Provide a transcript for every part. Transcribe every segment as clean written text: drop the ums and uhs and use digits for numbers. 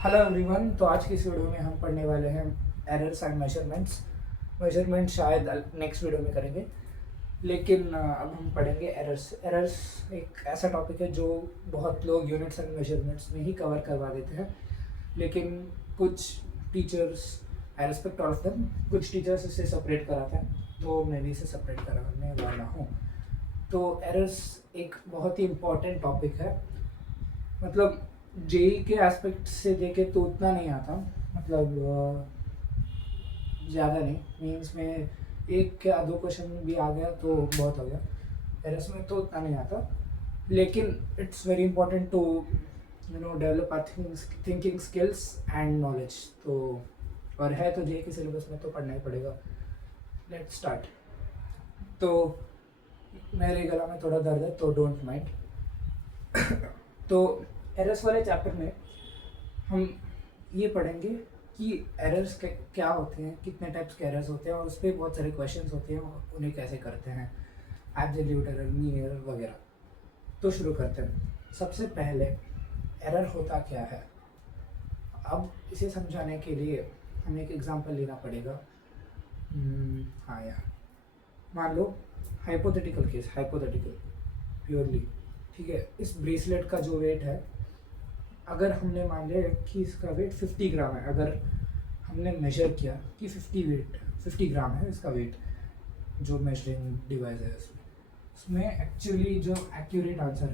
Hello everyone. तो आज की इस वीडियो में हम पढ़ने वाले हैं एरर्स एंड मेजरमेंट्स। मेजरमेंट शायद नेक्स्ट वीडियो में करेंगे, लेकिन अब हम पढ़ेंगे एरर्स। एरर्स एक ऐसा टॉपिक है जो बहुत लोग यूनिट्स एंड मेजरमेंट्स में ही कवर करवा देते हैं, लेकिन कुछ teachers, I respect all of them, कुछ टीचर्स इसे सेपरेट कराते हैं, तो मैं भी इसे सेपरेट कराने वाला हूँ। तो एरर्स एक बहुत ही इम्पॉर्टेंट टॉपिक है। मतलब जेई के एस्पेक्ट से देखे तो उतना नहीं आता, मतलब ज़्यादा नहीं। मीन्स में एक या दो क्वेश्चन भी आ गया तो बहुत हो गया। एरर्स में तो उतना नहीं आता, लेकिन it's very important to develop our thinking skills and knowledge. तो और है तो जेई के सिलेबस में तो पढ़ना ही पड़ेगा। Let's start. तो मेरे गला में थोड़ा दर्द है तो डोंट माइंड। तो एरर्स वाले चैप्टर में हम ये पढ़ेंगे कि एरर्स क्या होते हैं, कितने टाइप्स के एरर्स होते हैं, और उस पर बहुत सारे क्वेश्चंस होते हैं, उन्हें कैसे करते हैं, एब्सोल्यूट एरर, मीन एरर वगैरह। तो शुरू करते हैं। सबसे पहले एरर होता क्या है। अब इसे समझाने के लिए हमें एक एग्जांपल लेना पड़ेगा। हाँ यार, मान लो हाइपोथेटिकल केस, हाइपोथेटिकल प्योरली, ठीक है। इस ब्रेसलेट का जो वेट है, अगर हमने मान लिया कि इसका वेट 50 ग्राम है, अगर हमने मेजर किया कि 50 ग्राम है इसका वेट, जो मेजरिंग डिवाइस है उसमें एक्चुअली जो एक्यूरेट आंसर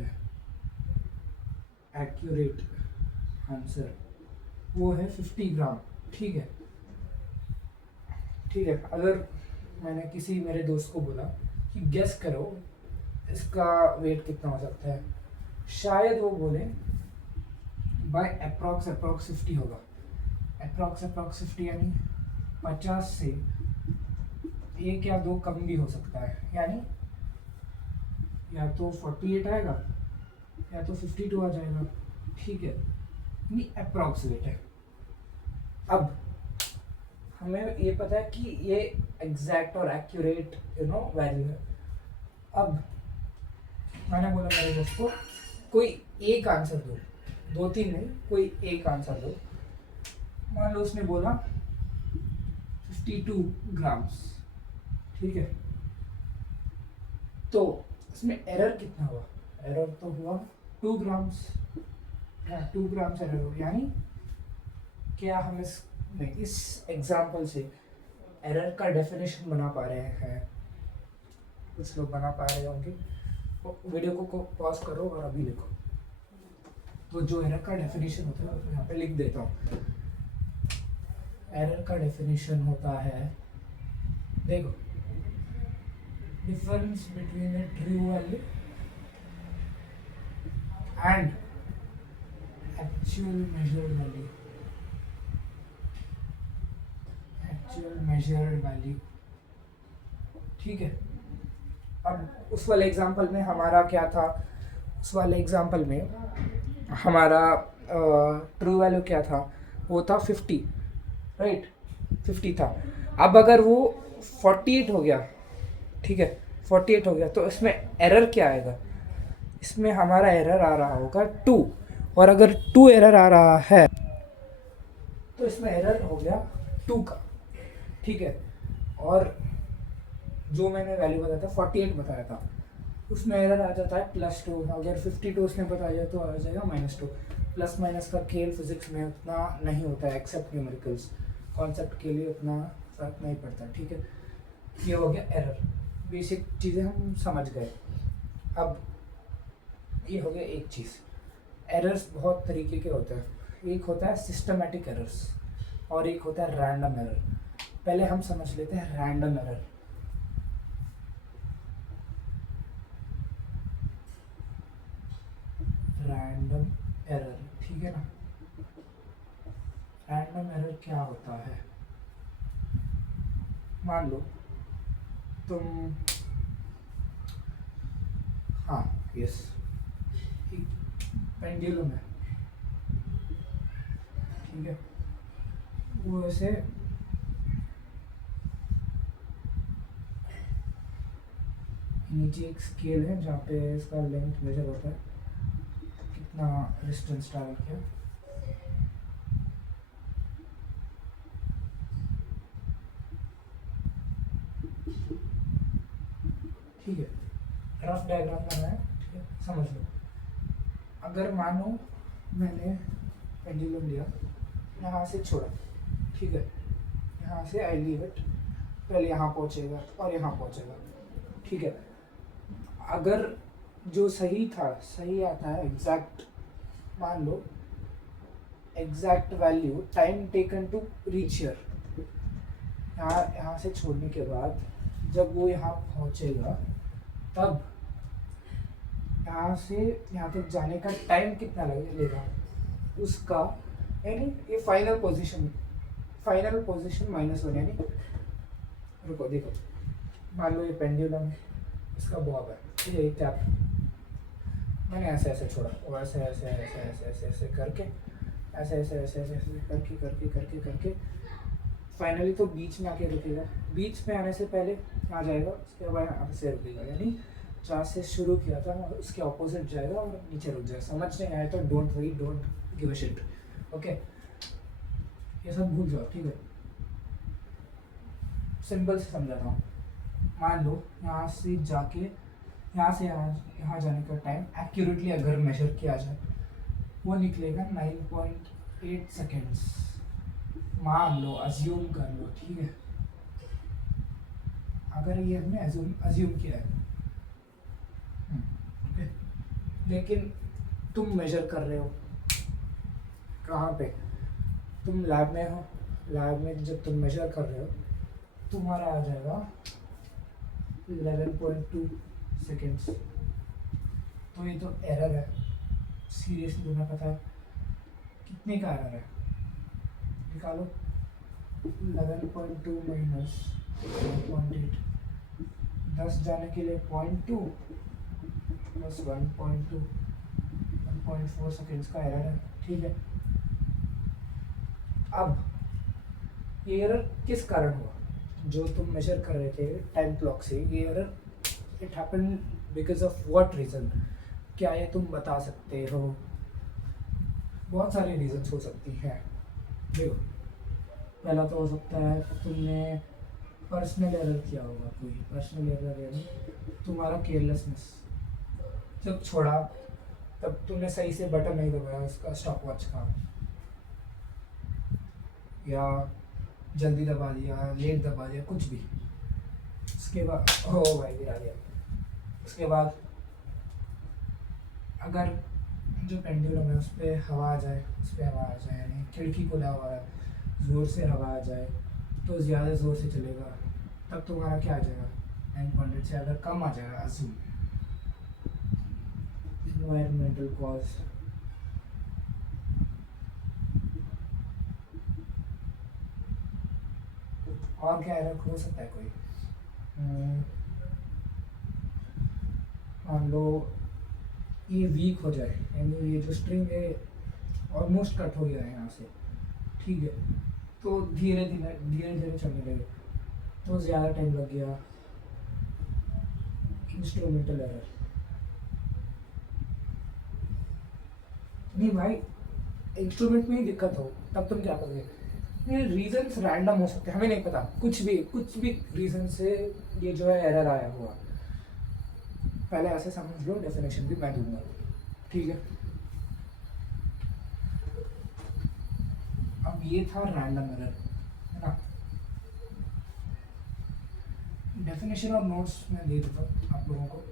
वो है 50 ग्राम। ठीक है, ठीक है। अगर मैंने किसी मेरे दोस्त को बोला कि गेस करो इसका वेट कितना हो सकता है, शायद वो बोले बाय अप्रॉक्स 50 होगा। अप्रॉक्स 50 यानी 50 से एक या दो कम भी हो सकता है, यानी या तो 48 आएगा या तो 52 आ जाएगा। ठीक है, यानी अप्रॉक्सीमेट है। अब हमें ये पता है कि ये एग्जैक्ट और एक्यूरेट वैल्यू है। अब मैंने बोला मेरे दोस्त को कोई एक आंसर दो, दो तीन नहीं, कोई एक आंसर दो। मान लो उसने बोला 52 ग्राम्स। ठीक है, तो इसमें एरर कितना हुआ? एरर तो हुआ 2 ग्राम्स, या 2 ग्राम्स एरर हो। यानी क्या हम इस एग्जाम्पल से एरर का डेफिनेशन बना पा रहे हैं? कुछ लोग बना पा रहे होंगे। वीडियो को पॉज करो और अभी लिखो। तो जो एरर का डेफिनेशन होता है, तो यहाँ पे लिख देता हूँ। एरर का डेफिनेशन होता है, देखो, difference between the true value and actual measured value. ठीक है। अब उस वाले एग्जांपल में हमारा क्या था? उस वाले एग्जांपल में हमारा ट्रू वैल्यू क्या था? वो था 50, राइट? 50 था। अब अगर वो 48 हो गया, ठीक है, 48 हो गया, तो इसमें एरर क्या आएगा? इसमें हमारा एरर आ रहा होगा 2। और अगर 2 एरर आ रहा है तो इसमें एरर हो गया 2 का। ठीक है, और जो मैंने वैल्यू बताया था 48 बताया था, उसमें एरर आ जाता है +2। अगर 52 उसने बताया तो आ जाएगा -2। प्लस माइनस का खेल फिजिक्स में उतना नहीं होता है, एक्सेप्ट न्यूमेरिकल्स। कॉन्सेप्ट के लिए उतना फर्क नहीं पड़ता। ठीक है, ये हो गया एरर। बेसिक चीज़ें हम समझ गए। अब ये हो गया एक चीज़। एरर्स बहुत तरीके के होते हैं। एक होता है सिस्टमेटिक एरर्स और एक होता है रैंडम एरर। पहले हम समझ लेते हैं रैंडम एरर। रैंडम एरर, ठीक है ना? रैंडम एरर क्या होता है? मान लो तुम, हाँ यस, एक पेंडुलम है, ठीक है, वो ऐसे नीचे एक स्केल है जहाँ पे इसका लेंथ मेजर होता है, कितना डिस्टेंस ट्रैवल किया। ठीक है, रफ डायग्राम बना है, ठीक है, समझ लो। अगर मानो मैंने पेंडुलम लिया, यहाँ से छोड़ा, ठीक है, यहाँ से आई लीव इट, पहले यहाँ पहुँचेगा और यहाँ पहुँचेगा, ठीक है। अगर जो सही था, सही आता है एग्जैक्ट, मान लो exact value time taken to reach here, यहाँ से छोड़ने के बाद जब वो यहाँ पहुँचेगा तब यहाँ से यहाँ तक जाने का टाइम कितना लगेगा उसका, यानी ये फाइनल पोजीशन -1, यानी रुको देखो, मान लो ये पेंडुलम है, इसका बॉब है, ठीक है, ये कैप, मैंने ऐसे ऐसे छोड़ा और ऐसे ऐसे ऐसे ऐसे ऐसे ऐसे करके ऐसे ऐसे ऐसे ऐसे ऐसे करके करके करके करके फाइनली तो बीच में आके रुकेगा। बीच में आने से पहले आ जाएगा, उसके बाद यहाँ से रुकेगा, यानी जहाँ से शुरू किया था उसके ऑपोजिट जाएगा और नीचे रुक जाएगा। समझ नहीं आया तो don't worry, don't give a shit, okay, ये सब भूल जाओ, ठीक है। सिंपल से समझाता हूँ। मान लो यहाँ से जाके यहाँ से यहाँ जाने का टाइम एक्यूरेटली अगर मेजर किया जाए वो निकलेगा 9.8 सेकेंड्स, मान लो, अज्यूम कर लो, ठीक है, अगर ये हमने अज्यूम किया है, ओके। लेकिन तुम मेजर कर रहे हो कहाँ पे, तुम लैब में हो, लैब में जब तुम मेजर कर रहे हो तुम्हारा आ जाएगा 11.2 सेकेंड्स। तो ये तो एरर है, सीरियसली तुम्हें पता है कितने का एरर है, निकालो। 11.2 माइनस 1.8, 10 जाने के लिए 0.2 प्लस 1.2, 1.4 सेकेंड्स का एरर है, ठीक है। अब ये एरर किस कारण हुआ, जो तुम मेजर कर रहे थे टाइम क्लॉक से, ये error it happen because of what reason, क्या ये तुम बता सकते हो? बहुत सारे रीजंस हो सकती हैं। देखो, पहला तो हो सकता है तुमने पर्सनल एरर किया होगा, कोई पर्सनल एरर, यानी तुम्हारा केयरलेसनेस, जब छोड़ा तब तुमने सही से बटन नहीं दबाया उसका स्टॉप वॉच का, या जल्दी दबा दिया, लेट दबा दिया, कुछ भी। उसके बाद हो भाई गिरा दिया। उसके बाद अगर जो पेंडुलम है उस पर हवा आ जाए, यानी खिड़की खुला हुआ है, ज़ोर से हवा आ जाए तो ज़्यादा ज़ोर से चलेगा, तब तुम्हारा क्या आ जाएगा, 9.8 से अगर कम आ जाएगा, अज्यूम इन्वायरमेंटल कॉज, और क्या एरर हो सकता है कोई, मान लो ये वीक हो जाए, यानी ये जो स्ट्रिंग है ऑलमोस्ट कट हो गया है यहाँ से, ठीक है, तो धीरे धीरे चलने लगे तो ज़्यादा टाइम लग गया, इंस्ट्रूमेंटल एरर। नहीं भाई, इंस्ट्रूमेंट में ही दिक्कत हो तब तुम क्या करोगे? ये रीजंस रैंडम हो सकते हैं, हमें नहीं पता, कुछ भी रीजन से ये जो है एरर आया हुआ। पहले ऐसे समझ लो, डेफिनेशन भी मैं दूंगा, ठीक है। अब ये था रैंडम एरर, है ना। डेफिनेशन और नोट्स मैं दे देता हूँ आप लोगों को,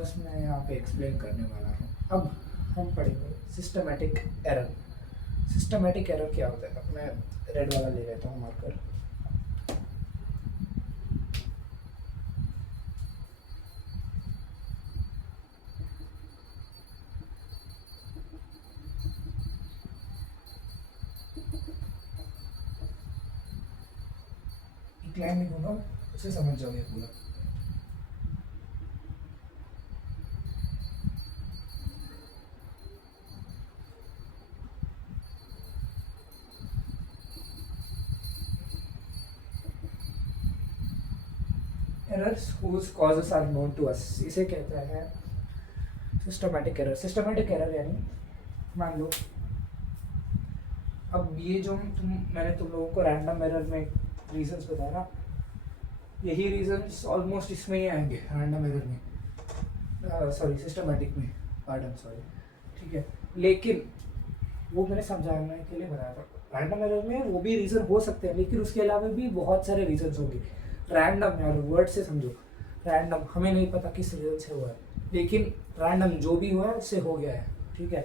बस मैं यहाँ पे एक्सप्लेन करने वाला हूँ। अब हम पढ़ेंगे सिस्टमैटिक एरर। सिस्टमैटिक एरर क्या होता है? अब मैं रेड वाला ले लेता हूँ मार्कर। एक लाइन लिखूंगा, उसे समझ जाओगे पूरा। Errors whose causes are known to us, इसे कहते हैं सिस्टमैटिक एरर। सिस्टमैटिक एरर यानी मान लो अब ये जो मैंने तुम लोगों को रैंडम एरर में रीजंस बताया ना, यही रीजंस ऑलमोस्ट इसमें ही आएंगे रैंडम एरर में, सॉरी सिस्टमेटिक में, पार्डन सॉरी, ठीक है। लेकिन वो मैंने समझाने के लिए बनाया था, रैंडम एरर में वो भी रीज़न हो सकते हैं, लेकिन उसके अलावा भी बहुत सारे रीजंस होंगे। रैंडम यार वर्ड से समझो, रैंडम हमें नहीं पता किस रीजन से हुआ है, लेकिन रैंडम जो भी हुआ है उससे हो गया है, ठीक है।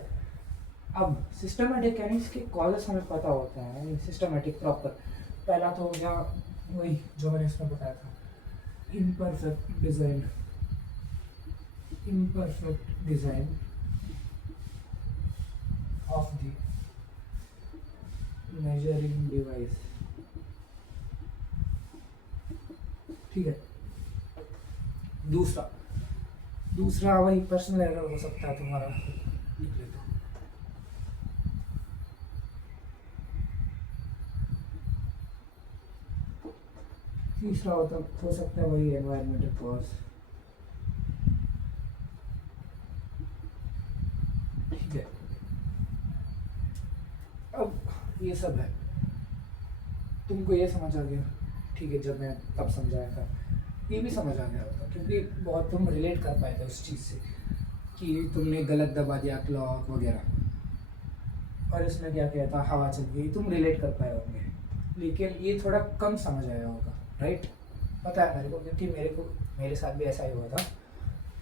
अब सिस्टमेटिक यानी इसके कॉजेस हमें पता होते हैं, यानी सिस्टमेटिक प्रॉपर। पहला तो हो गया वही जो मैंने इसमें बताया था, imperfect design, imperfect design of the measuring device, ठीक है। दूसरा दूसरा वही पर्सनल एरर हो सकता है तुम्हारा, लिख लेते हो। तीसरा हो सकता है वही एनवायरमेंटल कॉज, ठीक है। अब ये सब है, तुमको ये समझ आ गया, ठीक है। जब मैं तब समझाया था ये भी समझ आ गया होता, क्योंकि बहुत तुम रिलेट कर पाए थे उस चीज़ से कि तुमने गलत दबा दिया क्लॉक वगैरह, और इसमें क्या कहता हवा चल गई, तुम रिलेट कर पाए होंगे। लेकिन ये थोड़ा कम समझ आया होगा, राइट। पता है मेरे को, क्योंकि मेरे साथ भी ऐसा ही हुआ था।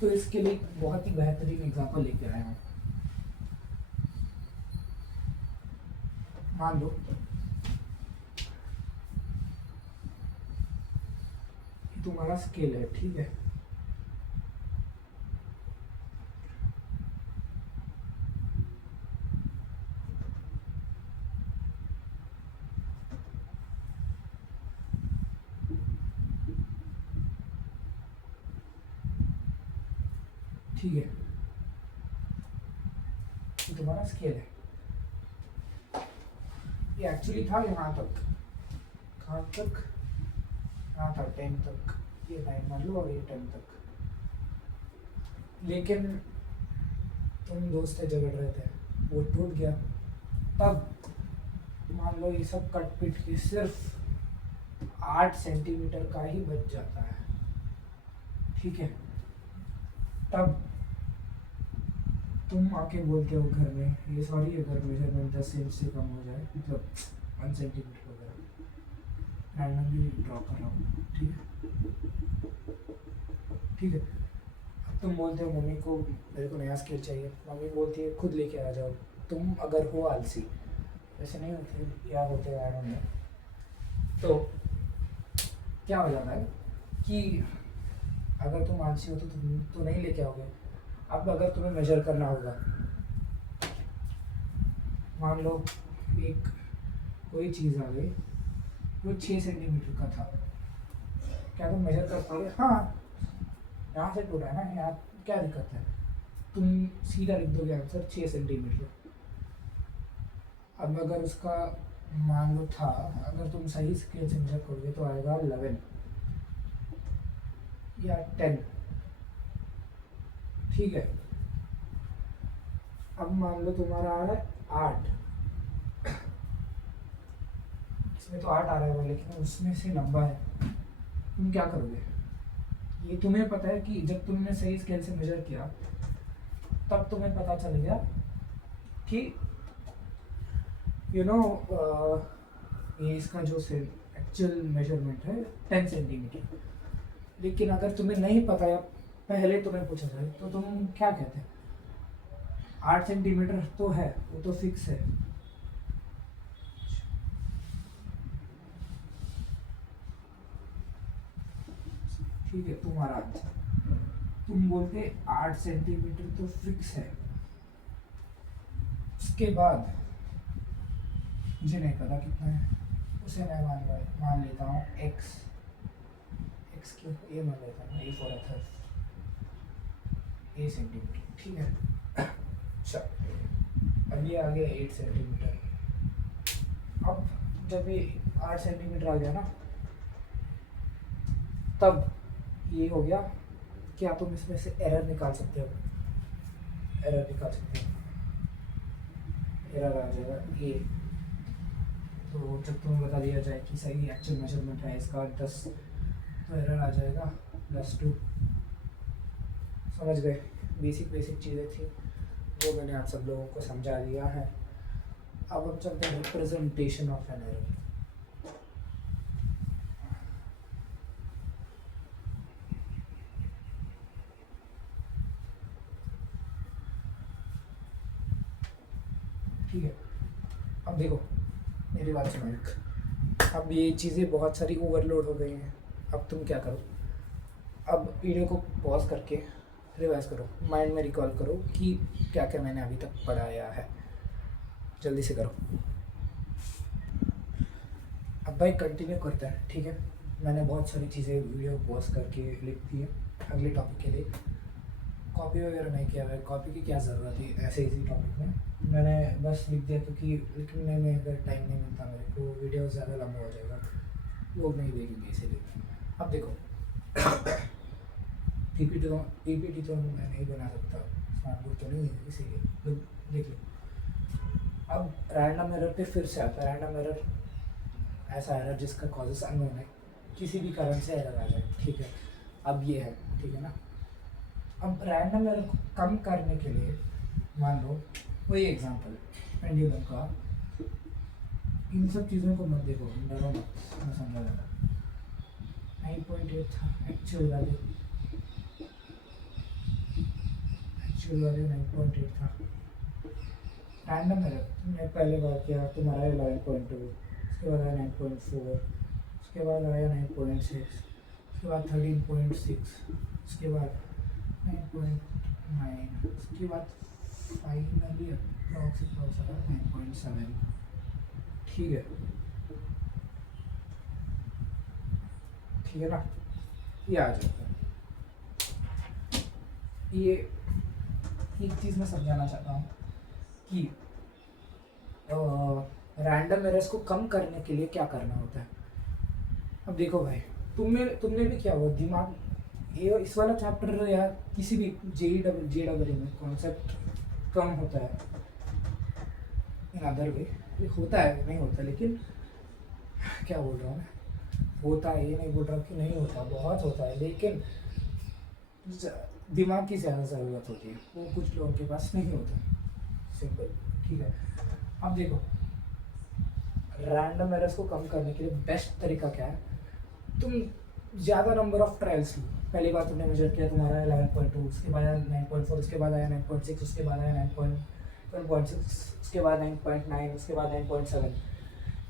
तो इसके लिए बहुत ही बेहतरीन एग्जांपल लेके आया हूँ। मान लो तुम्हारा स्केल है, ठीक है। ठीक है, ये तुम्हारा स्केल है। ये एक्चुअली था यहाँ तक, कहाँ तक, यहाँ था 10 तक, ये 9 मान लो और ये 10 तक। लेकिन तुम दोस्त से झगड़ रहे थे, वो टूट गया, तब मान लो ये सब कट पिट के सिर्फ 8 सेंटीमीटर का ही बच जाता है, ठीक है। तब तुम आके बोलते हो घर में, ये सॉरी अगर मेजरमेंट 10 इंच से कम हो जाए, मतलब 1 सेंटीमीटर वगैरह, रैंडमली ड्रॉ कर रहा हूँ, ठीक है, ठीक है। अब तुम बोलते हो मम्मी को मेरे को नया स्केल चाहिए, मम्मी बोलती है खुद लेके आ जाओ। तुम अगर हो आलसी, वैसे नहीं होते या होते हैं, आई डोंट नो, तो क्या हो जाता है कि अगर तुम आलसी हो तो तुम तो नहीं लेके आओगे। अब अगर तुम्हें मेजर करना होगा, मान लो एक कोई चीज़ आ गई, वो 6 सेंटीमीटर का था, क्या तुम मेजर कर पाओगे? हाँ, यहाँ से टूटा है ना, यहाँ क्या दिक्कत है, तुम सीधा लिख दोगे आंसर 6 सेंटीमीटर। अब अगर उसका मान लो था, अगर तुम सही स्केल से मेजर करोगे तो आएगा 11 या 10, ठीक है। अब मान लो तुम्हारा आ रहा है 8, इसमें तो 8 आ रहा है, लेकिन उसमें से लंबा है, तुम क्या करोगे? ये तुम्हें पता है कि जब तुमने सही स्केल से मेजर किया तब तुम्हें पता चल गया कि ये इसका जो एक्चुअल मेजरमेंट है 10 सेंटीमीटर। लेकिन अगर तुम्हें नहीं पता या पहले तुम्हें पूछा जाए तो तुम क्या कहते हैं? 8 सेंटीमीटर तो है, वो तो फिक्स है। ठीक है, तुम्हारा आंसर, तुम बोलते 8 सेंटीमीटर तो फिक्स है। उसके बाद मुझे नहीं पता कितना है, उसे मैं मान लेता हूँ x क्यों ये मान लेता हूँ, a for ether, a centimetre, ठीक है। अच्छा, अब ये आ गया 8 सेंटीमीटर। अब जब ये 8 सेंटीमीटर आ गया ना, तब ये हो गया, क्या तुम इसमें से एरर निकाल सकते हो? एरर निकाल सकते हो, एरर आ जाएगा ये। तो जब तुम्हें बता दिया जाए कि सही एक्चुअल मेजरमेंट है इसका 10 तो एरर आ जाएगा +2। समझ गए? बेसिक चीज़ें थी जो मैंने आप सब लोगों को समझा दिया है। अब हम चलते हैं रिप्रेजेंटेशन ऑफ एन एरर। ठीक है, अब देखो मेरी बात सुनो एक। अब ये चीज़ें बहुत सारी ओवरलोड हो गई हैं। अब तुम क्या करो, अब वीडियो को पॉज करके रिवाइज करो, माइंड में रिकॉल करो कि क्या क्या मैंने अभी तक पढ़ाया है। जल्दी से करो। अब भाई कंटिन्यू करता है, ठीक है। मैंने बहुत सारी चीज़ें वीडियो पॉज करके लिख दी है अगले टॉपिक के लिए। कॉपी वगैरह नहीं किया है, कॉपी की क्या ज़रूरत थी ऐसे इसी टॉपिक में। मैंने बस लिख दिया क्योंकि लिखने में अगर टाइम नहीं मिलता मेरे को, वीडियो ज़्यादा लंबा हो जाएगा, लोग नहीं देखेंगे इसीलिए। अब देखो पीपीटी तो मैं नहीं बना सकता, स्मार्ट बोर्ड तो नहीं है, इसीलिए लोग देख लो। अब रैंडम एरर पे फिर से आता है। रैंडम एरर ऐसा एरर जिसका कॉजेस अननोन है, किसी भी कारण से एरर आ जाए, ठीक है। अब ये है, ठीक है ना। अब रैंडम एरर को कम करने के लिए मान लो वही एग्जांपल पेंडुलम का, इन सब चीज़ों को मत देखो, डरो मत, मैं समझा जाता। 9.8 था एक्चुअल वैल्यू 9.8 था। रैंडम एरर तुमने पहले बार किया, तुम्हारा 11.2, उसके बाद आया 9.4, उसके बाद आया 9.6, उसके बाद 13.6, उसके बाद 9.9, उसके बाद फाइनली अप्रॉक्स आया 9.7। ठीक है, ठीक है ना। ये आ जाता है। ये एक चीज़ मैं समझाना चाहता हूँ कि रैंडम एरर्स को कम करने के लिए क्या करना होता है। अब देखो भाई, तुमने भी क्या हुआ दिमाग, ये इस वाला चैप्टर या किसी भी जे में कॉन्सेप्ट कम होता है इन अदर वे, होता है नहीं होता, लेकिन क्या बोल रहा हूँ मैं, होता है, ये नहीं बोल रहा कि नहीं होता, बहुत होता है, लेकिन दिमाग की ज़्यादा ज़रूरत होती है, वो कुछ लोगों के पास नहीं होता। सिंपल, ठीक है। अब देखो रैंडम एरर्स को कम करने के लिए बेस्ट तरीका क्या है, तुम ज़्यादा नंबर ऑफ ट्रायल्स लो। पहली बार तुमने मेजर किया, तुम्हारा 11.2, उसके बाद आया 9.4, उसके बाद आया 9.6, उसके बाद आया 9.6, उसके बाद 9.9, उसके बाद 9.7,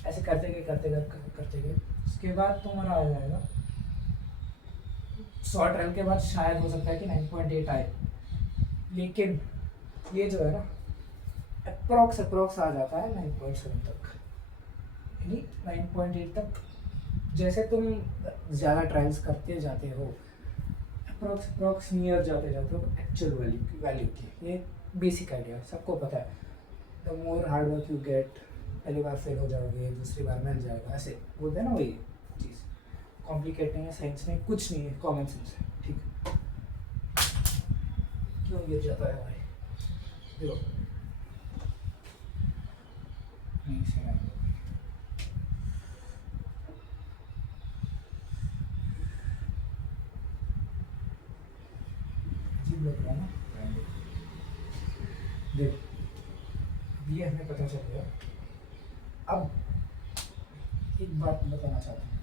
ऐसे करते गए। उसके बाद तुम्हारा आ जाएगा 100 ट्रायल के बाद शायद हो सकता है कि 9.8 आए, लेकिन ये जो है ना अप्रॉक्स आ जाता है 9.7 तक, यानी 9.8 तक। जैसे तुम ज़्यादा ट्रायल्स करते जाते हो, अप्रॉक्स नियर जाते हो एक्चुअल वैल्यू की। ये बेसिक आइडिया सबको पता है। The more hard work you get, पहली बार फेल हो जाओगे, दूसरी बार मिल जाएगा, ऐसे बोलते हैं ना, वही चीज़। कॉम्प्लिकेट नहीं है, साइंस में कुछ नहीं है, कॉमन सेंस है, ठीक है। क्यों गिर जाता है भाई, देखो नहीं से अजीब लग रहा है ना, देखो ये हमें पता चल गया। अब एक बात बताना चाहता हूँ,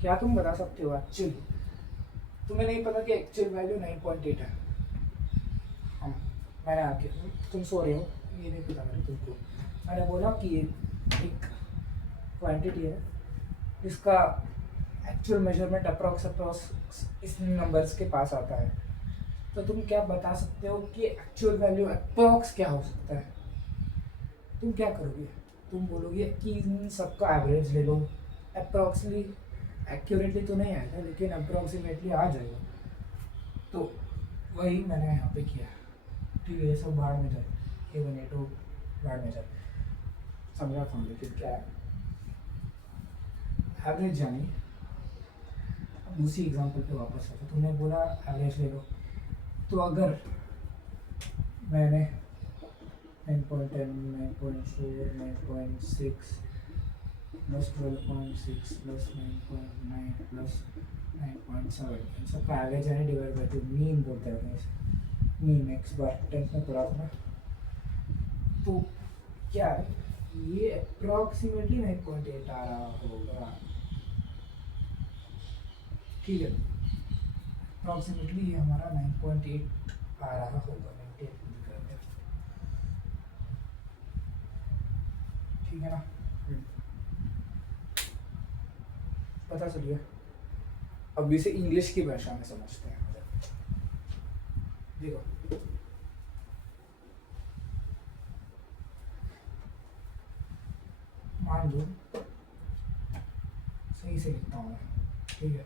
क्या तुम बता सकते हो एक्चुअल, तुम्हें नहीं पता कि एक्चुअल वैल्यू 9.8 है। हाँ, मैंने आके तुम सो रहे हो, ये नहीं पता मैंने तुमको, मैंने बोला कि एक क्वांटिटी है इसका एक्चुअल मेजरमेंट अप्रॉक्स इस नंबर्स के पास आता है, तो तुम क्या बता सकते हो कि एक्चुअल वैल्यू अप्रॉक्स क्या हो सकता है। तुम क्या करोगे, तुम बोलोगे कि इन सबका एवरेज ले लो, अप्रॉक्सली एक्यूरेटली तो नहीं आएगा लेकिन अप्रॉक्सीमेटली आ जाएगा। तो वही मैंने यहाँ पे किया, ठीक है। ये सब भाड़ में जाए, A1 A2 भाड़ में जाए, समझा था। लेकिन क्या है एवरेज जानी। अब उसी एग्जांपल पे वापस आता, तुमने बोला एवरेज ले लो, तो अगर मैंने 9.10, 9.4, 9.6, प्लस 12.6 प्लस 9.9 प्लस 9.7, इन सब का एवरेज है डिवाइड बाई 2, मीन बोलते हैं इसे। मीन एक्स बार 10th में पढ़ा था ना। तो क्या है, ये अप्रॉक्सीमेटली 9.8 आ रहा होगा, ठीक है। अप्रॉक्सीमेटली ये हमारा 9.8 आ रहा होगा, 98 ठीक है ना। पता चल गया। अब इसे इंग्लिश की भाषा में समझते हैं। देखो, मान लो सही से लिखता हूँ मैं, ठीक है।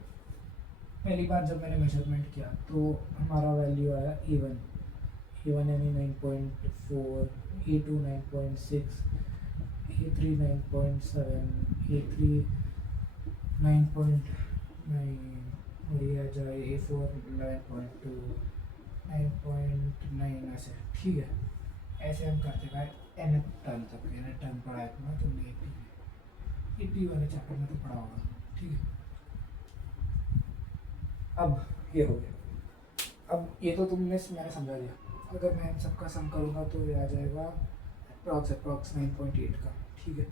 पहली बार जब मैंने मेजरमेंट किया तो हमारा वैल्यू आया E1 यानी 9.4, E2 9.6, E3 9.7, E3 9.9, और ये आ जाए A4 11.2, 9.9 ऐसे, ठीक है। ऐसे हम करते गए n टर्म तक। n टर्म पढ़ा है ना तुमने AP वाले चैप्टर में तो पढ़ा होगा, ठीक है। अब ये हो गया। अब ये तो मैंने समझा दिया। अगर मैं इन सबका सम करूँगा तो ये आ जाएगा अप्रॉक्स 9.8 का, ठीक है।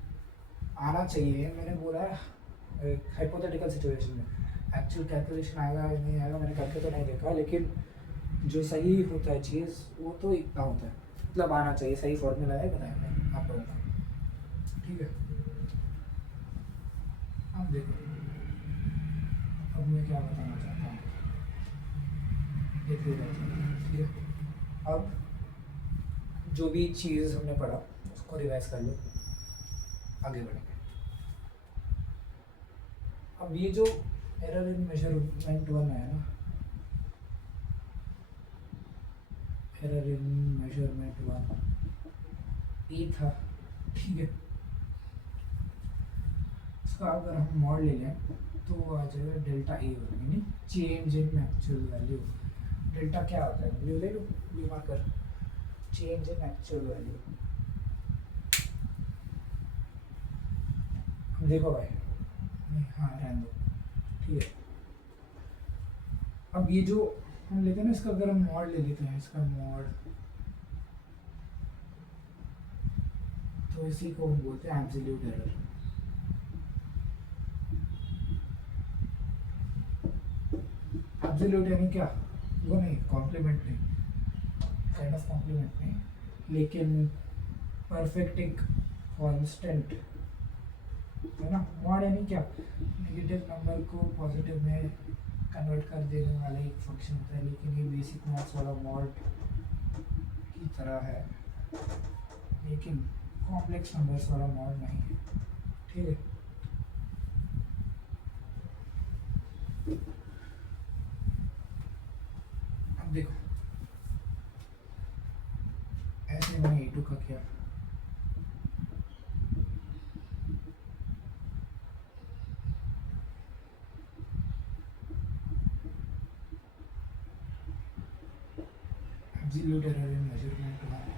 आना चाहिए, मैंने बोला है हाइपोथेटिकल सिचुएशन में। एक्चुअल कैलकुलेशन आएगा या नहीं आएगा मैंने करके तो नहीं देखा, लेकिन जो सही होता है चीज़ वो तो इतना होता है, मतलब आना चाहिए। सही फॉर्मूला है, बताएंगे आप लोगों को, ठीक है। अब देखो, अब मैं क्या बताना चाहता हूँ, ठीक है। अब जो भी चीज़ हमने पढ़ा उसको रिवाइज कर लो, आगे बढ़ेंगे। अब ये जो एरर इन मेजरमेंट 1 है ना, एरर इन मेजरमेंट 1 ये था, ठीक है। इसका अगर हम मॉड ले लें तो आ जाएगा डेल्टा A1 यानी change in actual value. Delta क्या होता है, ब्लू ले लो, blue marker, change in actual value. देखो भाई, नहीं हाँ रहने दो, ठीक है। अब ये जो हम लेते हैं ना, इसका अगर हम मॉड ले लेते हैं, इसका मॉड, तो इसी को हम बोलते हैं एब्सोल्यूट एरर। एब्सोल्यूट यानी क्या, वो नहीं, कॉम्प्लीमेंट नहीं, काइंड ऑफ कॉम्प्लीमेंट नहीं, लेकिन परफेक्ट एक कांस्टेंट है ना। मॉड यानी क्या, नेगेटिव नंबर को पॉजिटिव में कन्वर्ट कर देने वाला एक फंक्शन होता है, लेकिन ये बेसिक मैथ्स वाला मॉड की तरह है, लेकिन कॉम्प्लेक्स नंबर्स वाला मॉड नहीं है, ठीक है। अब देखो, ऐसे मैंने A2 का किया, एब्सोल्यूट एरर इन मेजरमेंट 1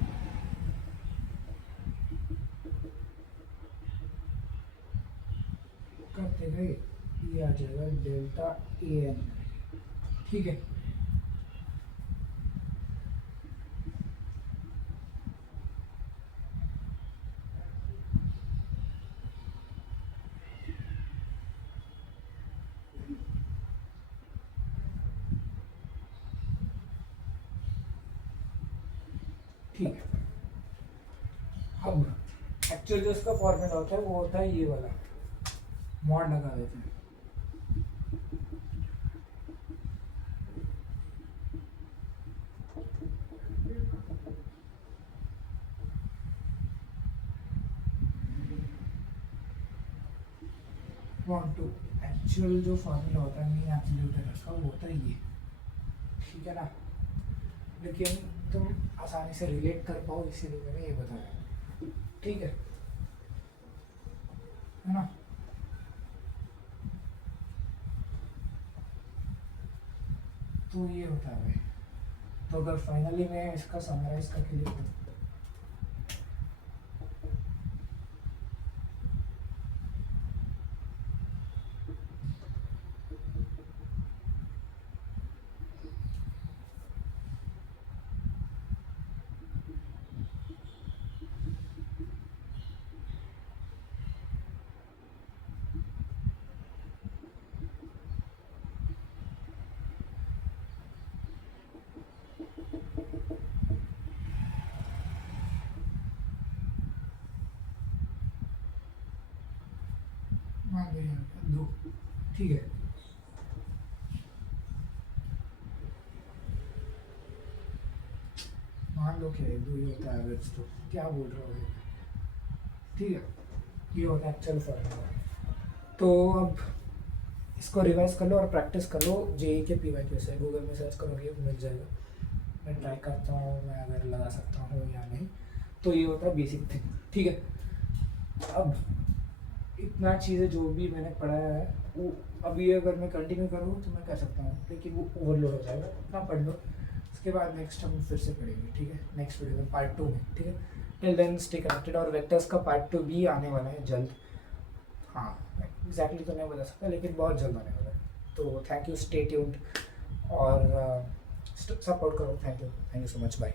करते गए, ये आ जाएगा डेल्टा AN, ठीक है। ठीक है। अब एक्चुअल जो इसका फॉर्मूला होता है वो होता है ये वाला, मॉड लगा देते हैं। Want to एक्चुअल जो फॉर्मूला होता है मीन एब्सोल्यूट एरर का, वो होता है ये, ठीक है ना। लेकिन तुम आसानी से रिलेट कर पाओ इसीलिए मैंने ये बताया, ठीक है ना। तो ये होता है भाई। तो अगर फाइनली मैं इसका समराइज करके लिखूँ, हाँ भैया, दो, ठीक है। मान लो क्या है, दो ही होता है एवरेज, तो क्या बोल रहे हो भैया? ठीक है, ये होता है एक्चुअल फॉर्मूला। तो अब इसको रिवाइज कर लो और प्रैक्टिस कर लो जेई के पीवाईक्यू से, गूगल में सर्च करोगे मिल जाएगा। मैं ट्राई करता हूँ मैं अगर लगा सकता हूँ या नहीं। तो ये होता है बेसिक थिंग, ठीक है। अब इतना चीज़ें जो भी मैंने पढ़ाया है वो अभी अगर मैं कंटिन्यू करूँ तो मैं कर सकता हूँ, लेकिन वो ओवरलोड हो जाएगा। इतना पढ़ लो, उसके बाद नेक्स्ट हम फिर से पढ़ेंगे, ठीक है, नेक्स्ट वीडियो में पार्ट 2 में, ठीक है। टिल देन स्टे कनेक्टेड, और वेक्टर्स का पार्ट 2 भी आने वाला है जल्द। हाँ, एग्जैक्टली तो नहीं बता सकता, लेकिन बहुत जल्द आने वाला है। तो थैंक यू, स्टे ट्यून्ड और सपोर्ट करो। Thank you so much, bye.